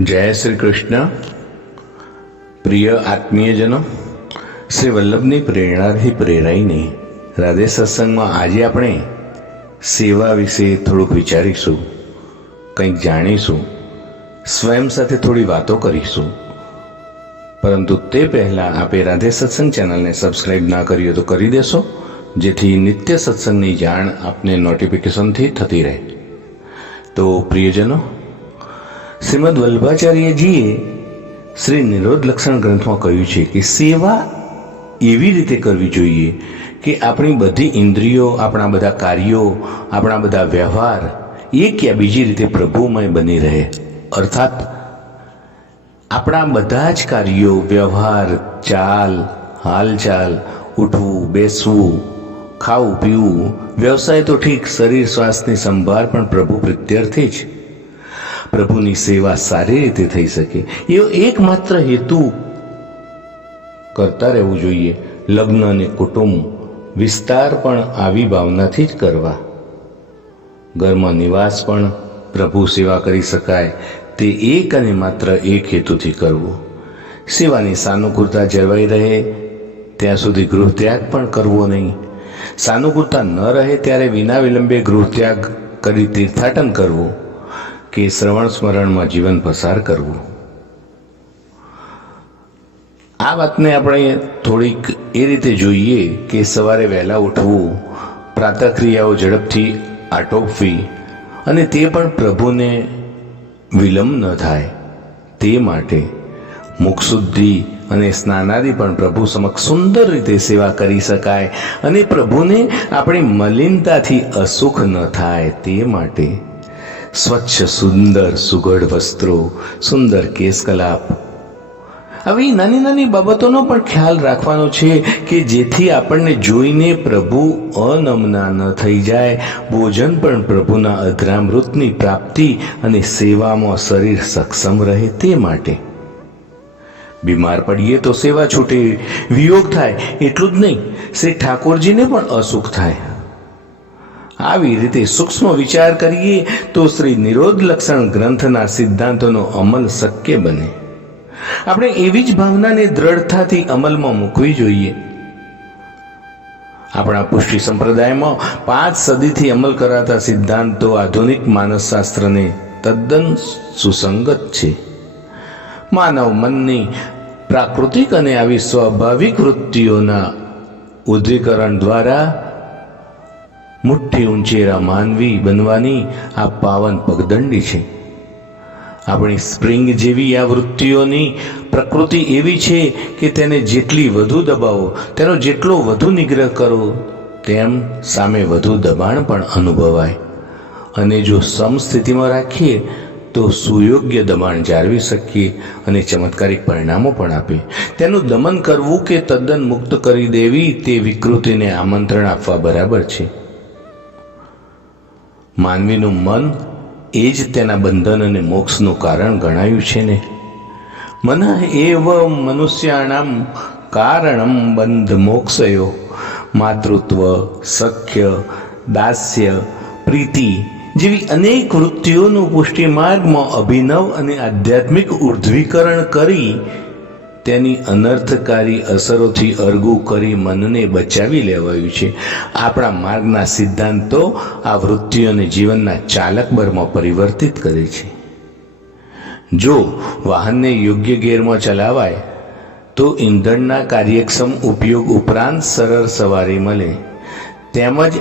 जय श्री कृष्ण। प्रिय आत्मीयजनो, श्री वल्लभनी प्रेरणाથી પ્રેરાઈને રાધે સત્સંગમાં આજે આપણે સેવા વિશે થોડુંક વિચારીશું, કંઈક જાણીશું, સ્વયં સાથે થોડી વાતો કરીશું. પરંતુ તે પહેલાં આપે રાધે સત્સંગ ચેનલને સબસ્ક્રાઈબ ના કરી હોય તો કરી દેશો, જેથી નિત્ય સત્સંગની જાણ આપને નોટિફિકેશનથી થતી રહે. તો પ્રિયજનો, શ્રીમદ વલ્લભાચાર્યજીએ શ્રી નિરોધ લક્ષણ ગ્રંથમાં કહ્યું છે કે સેવા એવી રીતે કરવી જોઈએ કે આપણી બધી ઇન્દ્રિયો, આપણા બધા કાર્યો, આપણા બધા વ્યવહાર એક યા બીજી રીતે પ્રભુમય બની રહે. અર્થાત આપણા બધા જ કાર્યો, વ્યવહાર, ચાલ, હાલચાલ, ઉઠવું, બેસવું, ખાવું, પીવું, વ્યવસાય તો ઠીક, શરીર સ્વાસ્થ્યની સંભાળ પણ પ્રભુ પ્રીત્યર્થી જ. પ્રભુની સેવા સારી રીતે થઈ શકે એવો એકમાત્ર હેતુ કરતા રહેવું જોઈએ. લગ્ન અને કુટુંબ વિસ્તાર પણ આવી ભાવનાથી જ કરવા. ઘરમાં નિવાસ પણ પ્રભુ સેવા કરી શકાય તે એક અને માત્ર એક હેતુથી કરવું. સેવાની સાનુકૂળતા જળવાઈ રહે ત્યાં સુધી ગૃહત્યાગ પણ કરવો નહીં. સાનુકૂળતા ન રહે ત્યારે વિના વિલંબે ગૃહત્યાગ કરી તીર્થાટન કરવું કે શ્રવણ સ્મરણમાં જીવન પસાર કરવું. આ વાતને આપણે થોડીક એ રીતે જોઈએ કે સવારે વહેલા ઉઠવું, પ્રાતઃક્રિયાઓ ઝડપથી આટોપવી અને તે પણ પ્રભુને વિલંબ ન થાય તે માટે મુખ શુદ્ધિ અને સ્નાનાદિ પણ પ્રભુ સમક્ષ સુંદર રીતે સેવા કરી શકાય અને પ્રભુને આપણી મલિનતાથી અસુખ ન થાય તે માટે સ્વચ્છ, સુંદર, સુઘડ વસ્ત્રો, સુંદર કેશકલાપ, આવી નાની નાની બાબતોનો પણ ખ્યાલ રાખવાનો છે કે જેથી આપણને જોઈને પ્રભુ અનમના ન થઈ જાય. ભોજન પણ પ્રભુના અધરામૃતની પ્રાપ્તિ અને સેવામાં શરીર સક્ષમ રહે તે માટે. બીમાર પડીએ તો સેવા છૂટે, વિયોગ થાય એટલું જ નહીં, શ્રી ઠાકોરજીને પણ અસુખ થાય. આવી રીતે સૂક્ષ્મ વિચાર કરીએ તો શ્રી નિરોધ લક્ષણ ગ્રંથના સિદ્ધાંતોનો અમલ શક્ય બને. આપણે એવી જ ભાવનાને દ્રઢતાથી અમલમાં મૂકવી જોઈએ. આપણા પુષ્ટિ સંપ્રદાયમાં 5 સદીથી અમલ કરાતા સિદ્ધાંતો આધુનિક માનસશાસ્ત્રને તદ્દન સુસંગત છે. માનવ મનની પ્રાકૃતિક અને આવી સ્વાભાવિક વૃત્તિઓના ઉદ્રીકરણ દ્વારા મુઠ્ઠી ઊંચેરા માનવી બનવાની આ પાવન પગદંડી છે. આપણી સ્પ્રિંગ જેવી આ વૃત્તિઓની પ્રકૃતિ એવી છે કે તેને જેટલી વધુ દબાવો, તેનો જેટલો વધુ નિગ્રહ કરો તેમ સામે વધુ દબાણ પણ અનુભવાય. અને જો સમસ્થિતિમાં રાખીએ તો સુયોગ્ય દબાણ જાળવી શકીએ અને ચમત્કારિક પરિણામો પણ આપે. તેનું દમન કરવું કે તદ્દન મુક્ત કરી દેવી તે વિકૃતિને આમંત્રણ આપવા બરાબર છે. માનવીનું મન એ જ તેના બંધન અને મોક્ષનું કારણ ગણાયું છે ને. મન એવ મનુષ્યાણામ કારણમ બંધ મોક્ષયો. માતૃત્વ, સખ્ય, દાસ્ય, પ્રીતિ જેવી અનેક વૃત્તિઓનું પુષ્ટિ માર્ગમાં અભિનવ અને આધ્યાત્મિક ઉર્ધ્વીકરણ કરી તેની અનર્થકારી અસરોથી અરગું કરી મનને બચાવી લેવાયું છે. આપણા માર્ગના સિદ્ધાંતો આ વૃત્તિઓને જીવનના ચાલક બળમાં પરિવર્તિત કરે છે. જો વાહનને યોગ્ય ગેરમાં ચલાવાય તો ઈંધણના કાર્યક્ષમ ઉપયોગ ઉપરાંત સરળ સવારી મળે. તેમજ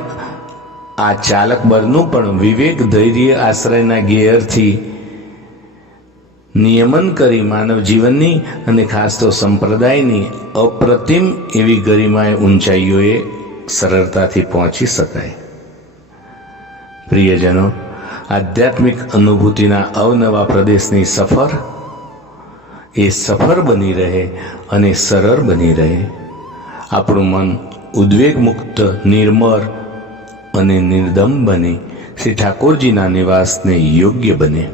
આ ચાલક બળનું પણ વિવેક, ધૈર્ય, આશ્રયના ગેરથી નિયમન કરી માનવ જીવનની અને ખાસ તો સંપ્રદાયની અપ્રતિમ એવી ગરિમાએ ઊંચાઈઓએ સરળતાથી પહોંચી શકાય. પ્રિયજનો, આધ્યાત્મિક અનુભૂતિના અવનવા પ્રદેશની સફર એ સફર બની રહે અને સરળ બની રહે. આપણું મન ઉદ્વેગ મુક્ત, નિર્મળ અને નિર્દમ બને. શ્રી ઠાકોરજીના નિવાસને યોગ્ય બને.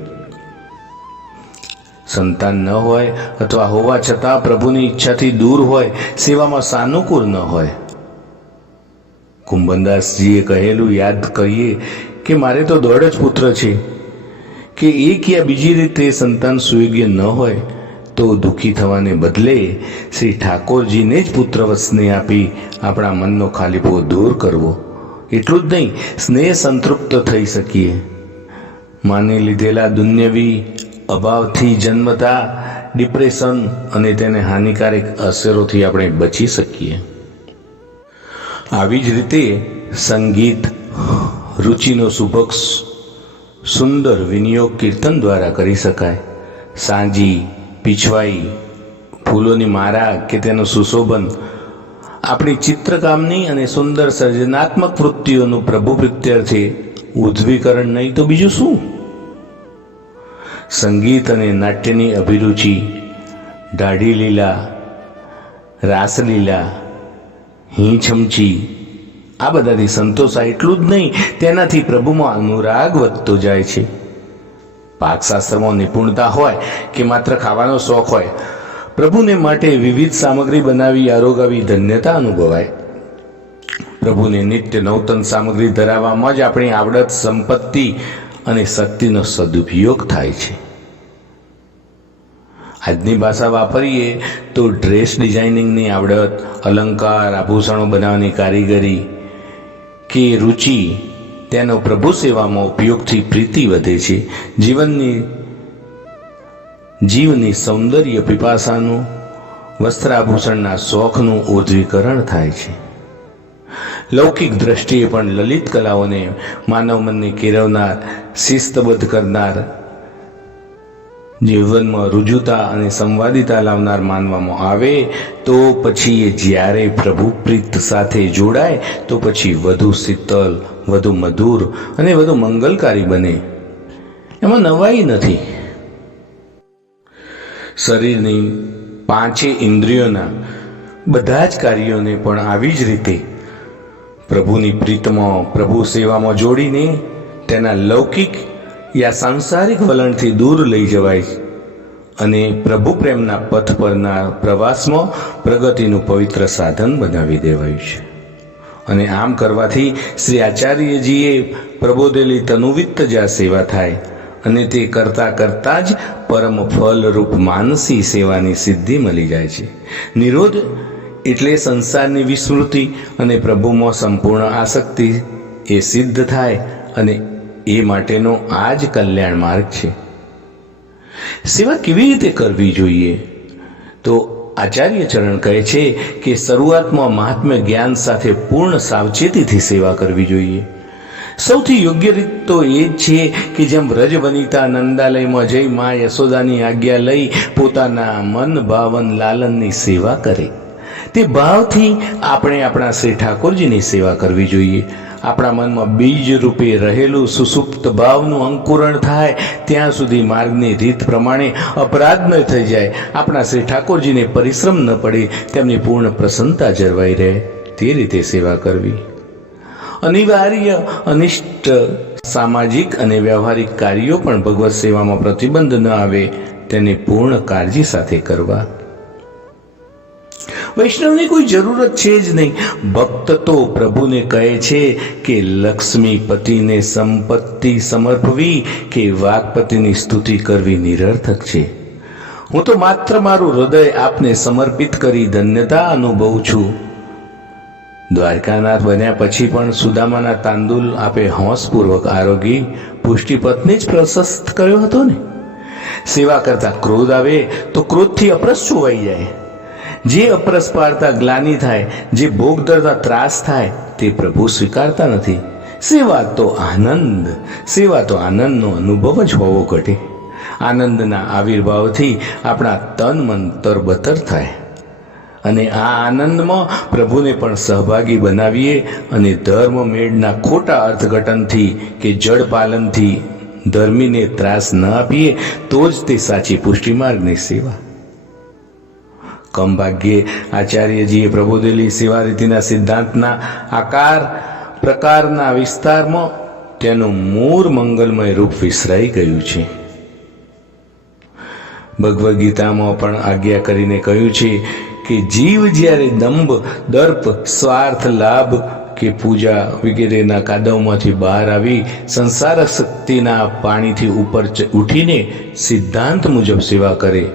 સંતાન ન હોય અથવા હોવા છતાં પ્રભુની ઈચ્છાથી દૂર હોય, સેવામાં સાનુકૂળ ન હોય. કુંભનદાસજીએ કહેલું યાદ કરીએ કે મારે તો દોઢ જ પુત્ર છે કે એક યા બીજી રીતે સંતાન સુયોગ્ય ન હોય તો દુઃખી થવાને બદલે શ્રી ઠાકોરજીને જ પુત્રવત સ્નેહ આપી આપણા મનનો ખાલીપો દૂર કરવો. એટલું જ નહીં, સ્નેહ સંતૃપ્ત થઈ શકીએ. માની લીધેલા દુન્યવી અભાવથી જન્મતા ડિપ્રેશન અને તેને હાનિકારક અસરોથી આપણે બચી શકીએ. આવી જ રીતે સંગીત રુચિનો સુભગ સુંદર વિનિયોગ કીર્તન દ્વારા કરી શકાય. સાંજી, પીછવાઈ, ફૂલોની માળા કે તેનું સુશોભન આપણી ચિત્રકામની અને સુંદર સર્જનાત્મક વૃત્તિઓનું પ્રભુ પ્રત્યર્થે ઉદ્ધવીકરણ નહીં તો બીજું શું? સંગીત અને નાટ્યની અભિરુચિ, દાઢી લીલા, રાસલીલા, હિંછમચી આ બધાથી સંતોષાય એટલું જ નહીં, તેનાથી પ્રભુમાં અનુરાગ વધતો જાય છે. પાકશાસ્ત્રમાં નિપુણતા હોય કે માત્ર ખાવાનો શોખ હોય, પ્રભુને માટે વિવિધ સામગ્રી બનાવી આરોગાવી ધન્યતા અનુભવાય. પ્રભુને નિત્ય નવતન સામગ્રી ધરાવવામાં જ આપણી આવડત, સંપત્તિ અને શક્તિનો સદુપયોગ થાય છે. આજની ભાષા વાપરીએ તો ડ્રેસ ડિઝાઇનિંગની આવડત, અલંકાર, આભૂષણો બનાવવાની કારીગરી કે રુચિ, તેનો પ્રભુ સેવામાં ઉપયોગથી પ્રીતિ વધે છે. જીવની સૌંદર્ય પીપાસાનું, વસ્ત્રાભૂષણના શોખનું ઉર્ધ્વીકરણ થાય છે. લૌકિક દ્રષ્ટિએ પણ લલિત કલાઓને માનવ મનને કેળવનાર, શિસ્તબદ્ધ કરનાર, જીવનમાં રુજુતા અને સંવાદિતા લાવનાર માનવામાં આવે તો પછી એ જ્યારે પ્રભુ પ્રીત સાથે જોડાય તો પછી વધુ શીતલ, વધુ મધુર અને વધુ મંગલકારી બને. એમાં નવાઈ નથી. શરીરની પાંચે ઇન્દ્રિયોના બધા જ કાર્યોને પણ આવી જ રીતે પ્રભુની પ્રીતમાં, પ્રભુ સેવામાં જોડીને તેના લૌકિક યા સાંસારિક વલણથી દૂર લઈ જવાય અને પ્રભુ પ્રેમના પથ પરના પ્રવાસમાં પ્રગતિનું પવિત્ર સાધન બનાવી દેવાયું છે. અને આમ કરવાથી શ્રી આચાર્યજીએ પ્રબોધેલી તનુવિત્ત જ્યાં સેવા થાય અને તે કરતાં કરતાં જ પરમ ફલરૂપ માનસી સેવાની સિદ્ધિ મળી જાય છે. નિરોધ એટલે સંસારની વિસ્મૃતિ અને પ્રભુમાં સંપૂર્ણ આસક્તિ એ સિદ્ધ થાય અને એ માટેનો આ જ કલ્યાણ માર્ગ છે. સેવા કેવી રીતે કરવી જોઈએ? તો આચાર્ય ચરણ કહે છે કે શરૂઆતમાં મહાત્મ્ય જ્ઞાન સાથે પૂર્ણ સાવચેતીથી સેવા કરવી જોઈએ. સૌથી યોગ્ય રીત તો એ જ છે કે જેમ વ્રજ વનિતા નંદાલયમાં જઈ મા યશોદાની આજ્ઞા લઈ પોતાના મન ભાવન લાલનની સેવા કરે, તે ભાવથી આપણે આપણા શ્રી ઠાકોરજીની સેવા કરવી જોઈએ. આપણા મનમાં બીજ રૂપે રહેલું સુસુપ્ત ભાવનું અંકુરણ થાય ત્યાં સુધી માર્ગની રીત પ્રમાણે અપરાધ ન થઈ જાય, આપણા શ્રી ઠાકોરજીને પરિશ્રમ ન પડે, તેમની પૂર્ણ પ્રસન્નતા જળવાઈ રહે, તે રીતે સેવા કરવી. અનિવાર્ય અનિષ્ટ સામાજિક અને વ્યવહારિક કાર્યો પણ ભગવત સેવામાં પ્રતિબંધ ન આવે તેને પૂર્ણ કાળજી સાથે કરવા. વૈષ્ણવની કોઈ જરૂરત છે જ નહીં. ભક્ત તો પ્રભુને કહે છે કે લક્ષ્મીપતિને સંપત્તિ સમર્પવી કે વાઘપતિની સ્તુતિ કરવી નિરર્થક છે. હું તો માત્ર મારું હૃદય આપને સમર્પિત કરી ધન્યતા અનુભવું છું. દ્વારકાનાથ બન્યા પછી પણ સુદામાના તાંદુલ આપે હોંશપૂર્વક આરોગી પુષ્ટિપથને જ પ્રશસ્ત કર્યો હતો ને. સેવા કરતા ક્રોધ આવે તો ક્રોધથી અપરસ ચોવાઈ જાય. જે અપરસ પાડતા ગ્લાનિ થાય, જે ભોગ ધરતા ત્રાસ થાય, તે પ્રભુ સ્વીકારતા નથી. સેવા તો આનંદનો અનુભવ જ હોવો ઘટે. આનંદના આવિર્ભાવથી આપણા તન મન તરબતર થાય અને આ આનંદમાં પ્રભુને પણ સહભાગી બનાવીએ અને ધર્મ મેળના ખોટા અર્થઘટનથી કે જડ પાલનથી ધર્મીને ત્રાસ ન આપીએ તો જ તે સાચી પુષ્ટિ માર્ગની સેવા. કમભાગ્યે આચાર્યજીએ પ્રબોધેલી સેવા રીતિના સિદ્ધાંતના આકાર પ્રકારના વિસ્તારમાં તેનું મૂળ મંગલમય રૂપ વિસરાઈ ગયું છે. ભગવદ્ ગીતામાં પણ આજ્ઞા કરીને કહ્યું છે કે જીવ જ્યારે દંભ, દર્પ, સ્વાર્થ, લાભ કે પૂજા વગેરેના કાદવમાંથી બહાર આવી સંસાર શક્તિના પાણીથી ઉપર ઉઠીને સિદ્ધાંત મુજબ સેવા કરે,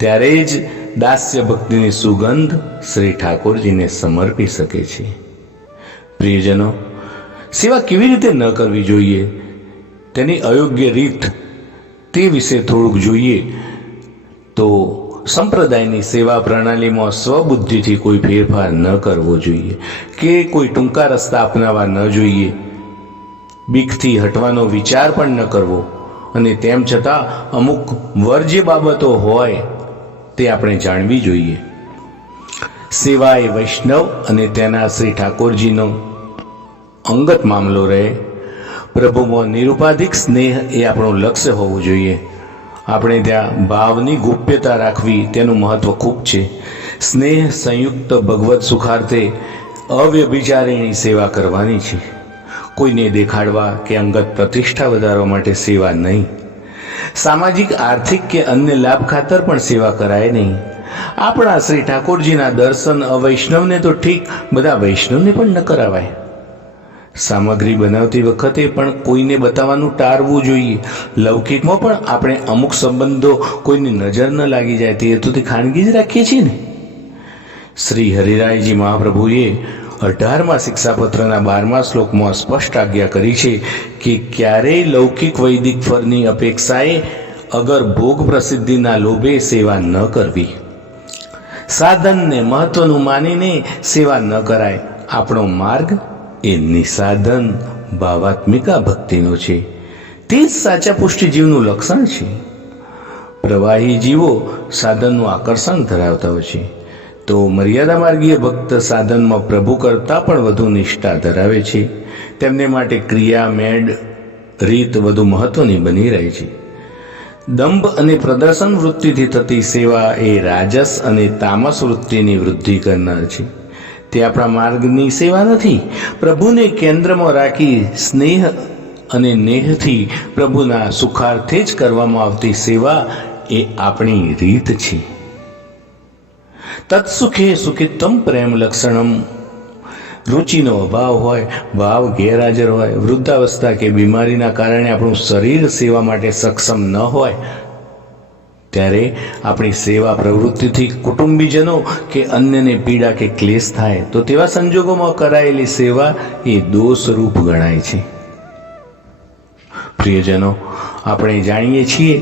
ત્યારે જ દાસ્ય ભક્તિની સુગંધ શ્રી ઠાકોરજીને સમર્પી શકે છે. પ્રિયજનો, સેવા કેવી રીતે ન કરવી જોઈએ, તેની અયોગ્ય રીત તે વિશે થોડુંક જોઈએ તો સંપ્રદાયની સેવા પ્રણાલીમાં સ્વબુદ્ધિથી કોઈ ફેરફાર ન કરવો જોઈએ કે કોઈ ટૂંકા રસ્તા અપનાવવા ન જોઈએ. બીકથી હટવાનો વિચાર પણ ન કરવો, અને તેમ છતાં અમુક વર્જ્ય બાબતો હોય તે આપણે જાણવી જોઈએ. સેવા એ વૈષ્ણવ અને તેના શ્રી ઠાકોરજીનો અંગત મામલો રહે. પ્રભુમાં નિરુપાધિક સ્નેહ એ આપણું લક્ષ્ય હોવું જોઈએ. આપણે ત્યાં ભાવની ગુપ્યતા રાખવી તેનું મહત્વ ખૂબ છે. સ્નેહ સંયુક્ત ભગવત સુખાર્થે અવ્યભિચારીણી સેવા કરવાની છે. કોઈને દેખાડવા કે અંગત પ્રતિષ્ઠા વધારવા માટે સેવા નહીં. સામાજિક, આર્થિક કે અન્ય લાભ ખાતર પણ સેવા કરાય નહીં. આપણા શ્રી ઠાકોરજીના દર્શન અવૈષ્ણવને તો ઠીક, બધા વૈષ્ણવને પણ ન કરાવાય. સામગ્રી બનાવતી વખતે પણ કોઈને બતાવવાનું ટાળવું જોઈએ. લૌકિકમાં પણ આપણે અમુક સંબંધો કોઈની નજર ન લાગી જાય તે હેતુથી ખાનગી જ રાખીએ છીએ ને. શ્રી હરિરાયજી મહાપ્રભુએ 18મા શિક્ષાપત્રના 12મા શ્લોકમાં સ્પષ્ટ આજ્ઞા કરી છે કે ક્યારેય લૌકિક વૈદિક ફળની અપેક્ષાએ અગર ભોગ પ્રસિદ્ધિના લોભે સેવા ન કરવી. સાધનને મહત્વનું માનીને સેવા ન કરાય. આપણો માર્ગ એ નિસાધન ભાવાત્મિકા ભક્તિનો છે. તે જ સાચા પુષ્ટિ જીવનું લક્ષણ છે. પ્રવાહી જીવો સાધનનું આકર્ષણ ધરાવતા હોય છે, તો મર્યાદા માર્ગીય ભક્ત સાધનમાં પ્રભુ કરતાં પણ વધુ નિષ્ઠા ધરાવે છે. તેમને માટે ક્રિયા, મેળ, રીત વધુ મહત્વની બની રહે છે. દંભ અને પ્રદર્શન વૃત્તિથી થતી સેવા એ રાજસ અને તામસ વૃત્તિની વૃદ્ધિ કરનાર છે. તે આપણા માર્ગની સેવા નથી. પ્રભુને કેન્દ્રમાં રાખી સ્નેહ અને નેહથી પ્રભુના સુખાર્થે જ કરવામાં આવતી સેવા એ આપણી રીત છે. તત્સુખે સુખિત્વમ પ્રેમ લક્ષણમ. રુચિનો અભાવ હોય, ભાવ ગેરહાજર હોય, વૃદ્ધાવસ્થા કે બીમારીના કારણે આપણું શરીર સેવા માટે સક્ષમ ન હોય, ત્યારે આપણી સેવા પ્રવૃત્તિથી કુટુંબીજનો કે અન્યને પીડા કે ક્લેશ થાય તો તેવા સંજોગોમાં કરાયેલી સેવા એ દોષરૂપ ગણાય છે. પ્રિયજનો, આપણે જાણીએ છીએ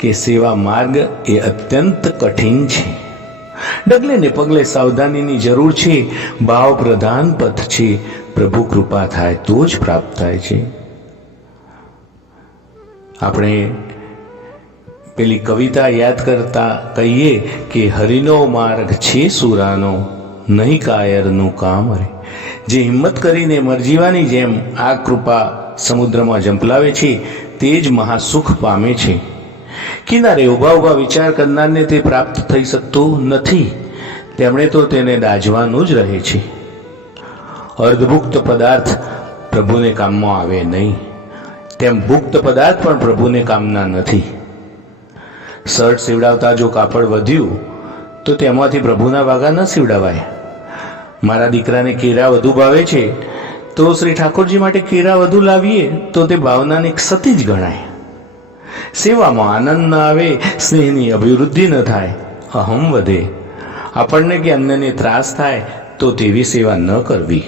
કે સેવા માર્ગ એ અત્યંત કઠિન છે. ડગલે ને પગલે સાવધાનીની જરૂર છે. ભાવ પ્રધાન પથ છે. પ્રભુ કૃપા થાય તો જ પ્રાપ્ત થાય છે. આપણે પેલી કવિતા યાદ કરતા કહીએ કે હરિનો માર્ગ છે સુરાનો, નહીં કાયરનું કામ રે. જે હિંમત કરીને મરજીવાની જેમ આ કૃપા સમુદ્રમાં ઝંપલાવે છે તે જ મહાસુખ પામે છે. કિનારે ઉભા ઉભા વિચાર કરનારને તે પ્રાપ્ત થઈ શકતું નથી. તેમણે તો તેને દાઝવાનું જ રહે છે. અર્ધભુક્ત પદાર્થ પ્રભુને કામમાં આવે નહીં, તેમ ભુક્ત પદાર્થ પણ પ્રભુને કામના નથી. શર્ટ સીવડાવતા જો કાપડ વધ્યું તો તેમાંથી પ્રભુના વાગા ન સીવડાવાય. મારા દીકરાને કેરા વધુ ભાવે છે તો શ્રી ઠાકોરજી માટે કેરા વધુ લાવીએ તો તે ભાવનાની ક્ષતિ જ ગણાય. સેવામાં આનંદ ન આવે, સ્નેહની અભિવૃદ્ધિ ન થાય, અહમ વધે, આપણને કે અન્યને ત્રાસ થાય તો તેવી સેવા ન કરવી.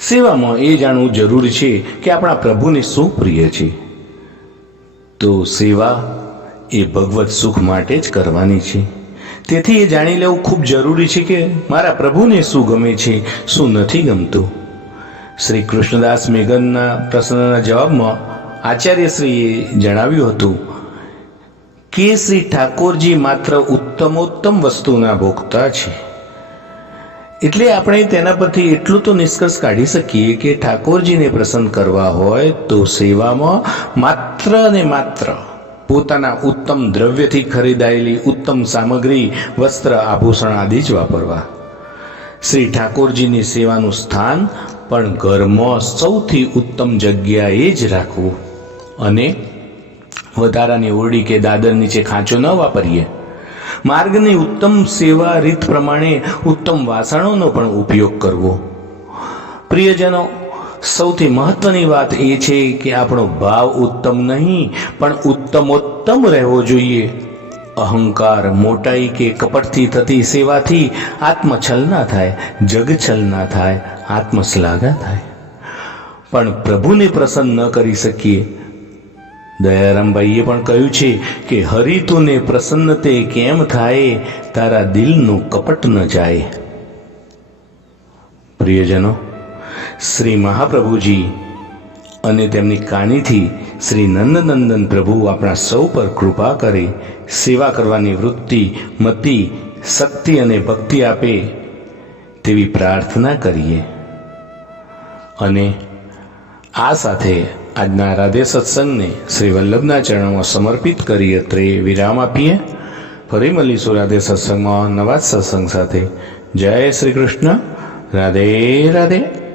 સેવામાં એ જાણવું જરૂરી છે કે આપણા પ્રભુને શું પ્રિય છે. તો સેવા એ ભગવત સુખ માટે જ કરવાની છે. તેથી એ જાણી લેવું ખૂબ જરૂરી છે કે મારા પ્રભુને શું ગમે છે, શું નથી ગમતું. શ્રી કૃષ્ણદાસ મેઘનના પ્રશ્નના જવાબમાં આચાર્યશ્રીએ જણાવ્યું હતું કે શ્રી ઠાકોરજી માત્ર ઉત્તમોત્તમ વસ્તુના ભોગતા છે. એટલે આપણે તેના પરથી એટલું તો નિષ્કર્ષ કાઢી શકીએ કે ઠાકોરજીને પ્રસન્ન કરવા હોય તો સેવામાં માત્ર ને માત્ર પોતાના ઉત્તમ દ્રવ્યથી ખરીદાયેલી ઉત્તમ સામગ્રી, વસ્ત્ર, આભૂષણ આદિ જ વાપરવા. શ્રી ઠાકોરજીની સેવાનું સ્થાન પણ ઘરમાં સૌથી ઉત્તમ જગ્યાએ જ રાખવું અને વધારાની ઓરડી કે દાદર નીચે ખાંચો ન વાપરીએ. માર્ગની ઉત્તમ સેવા રીત પ્રમાણે ઉત્તમ વાસણોનો પણ ઉપયોગ કરવો. પ્રિયજનો, સૌથી મહત્વની વાત એ છે કે આપણો ભાવ ઉત્તમ નહીં પણ ઉત્તમોત્તમ રહેવો જોઈએ. અહંકાર, મોટાઈ કે કપટથી થતી સેવાથી આત્મછલ ના થાય, જગછલ ના થાય, આત્મશ્લાઘા થાય, પણ પ્રભુને પ્રસન્ન ન કરી શકીએ. દયારામભાઈએ પણ કહ્યું છે કે હરિ તુને પ્રસન્ન તે કેમ થાય, તારા દિલનું કપટ ન જાય. પ્રિયજનો, શ્રી મહાપ્રભુજી અને તેમની કાનીથી શ્રી નંદનંદન પ્રભુ આપણા સૌ પર કૃપા કરે, સેવા કરવાની વૃત્તિ, મતિ, શક્તિ અને ભક્તિ આપે તેવી પ્રાર્થના કરીએ. અને આ સાથે આજના રાધે સત્સંગને શ્રી વલ્લભના ચરણોમાં સમર્પિત કરી અત્રે વિરામ આપીએ. ફરી મળીશું રાધે સત્સંગમાં નવા સત્સંગ સાથે. જય શ્રી કૃષ્ણ. રાધે રાધે.